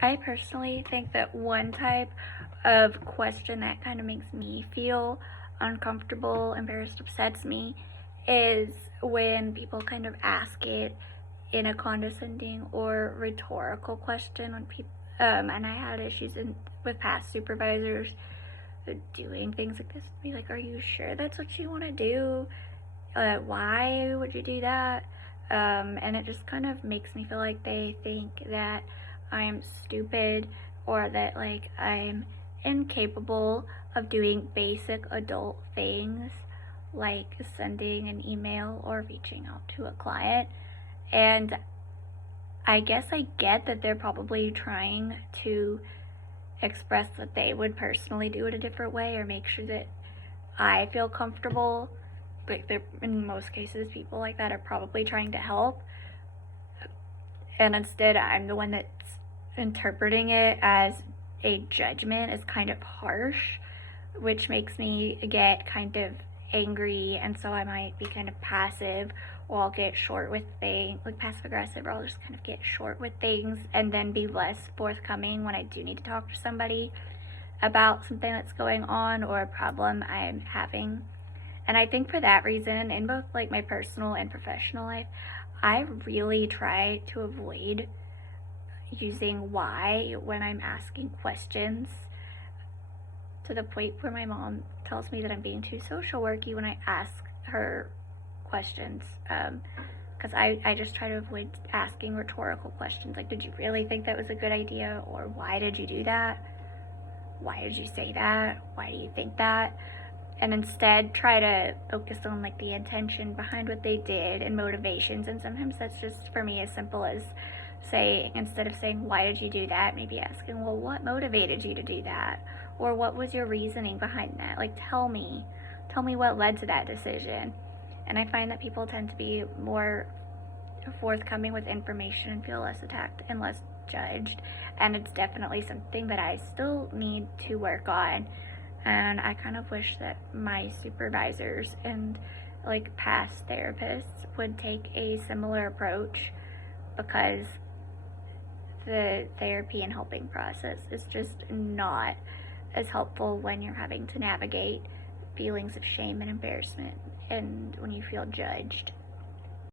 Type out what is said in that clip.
I personally think that one type of question that kind of makes me feel uncomfortable, embarrassed, upsets me is when people kind of ask it in a condescending or rhetorical question. When people, and I had issues with past supervisors doing things like this. Be like, "Are you sure that's what you want to do? Why would you do that?" And it just kind of makes me feel like they think that I'm stupid or that like I'm incapable of doing basic adult things like sending an email or reaching out to a client. And I guess I get that they're probably trying to express that they would personally do it a different way or make sure that I feel comfortable. Like, in most cases, people like that are probably trying to help, and instead I'm the one that's interpreting it as a judgment is kind of harsh, which makes me get kind of angry, and so I might be kind of passive, or I'll get short with things, like passive aggressive, or I'll just kind of get short with things and then be less forthcoming when I do need to talk to somebody about something that's going on or a problem I'm having. And I think for that reason, in both like my personal and professional life, I really try to avoid using why when I'm asking questions, to the point where my mom tells me that I'm being too social worky when I ask her questions. Because I just try to avoid asking rhetorical questions like, did you really think that was a good idea? Or why did you do that? Why did you say that? Why do you think that? And instead try to focus on like the intention behind what they did and motivations. And sometimes that's just for me as simple as saying, instead of saying why did you do that, maybe asking, well, what motivated you to do that, or what was your reasoning behind that? Like, tell me what led to that decision. And I find that people tend to be more forthcoming with information and feel less attacked and less judged. And it's definitely something that I still need to work on. And I kind of wish that my supervisors and like past therapists would take a similar approach, because the therapy and helping process is just not as helpful when you're having to navigate feelings of shame and embarrassment and when you feel judged.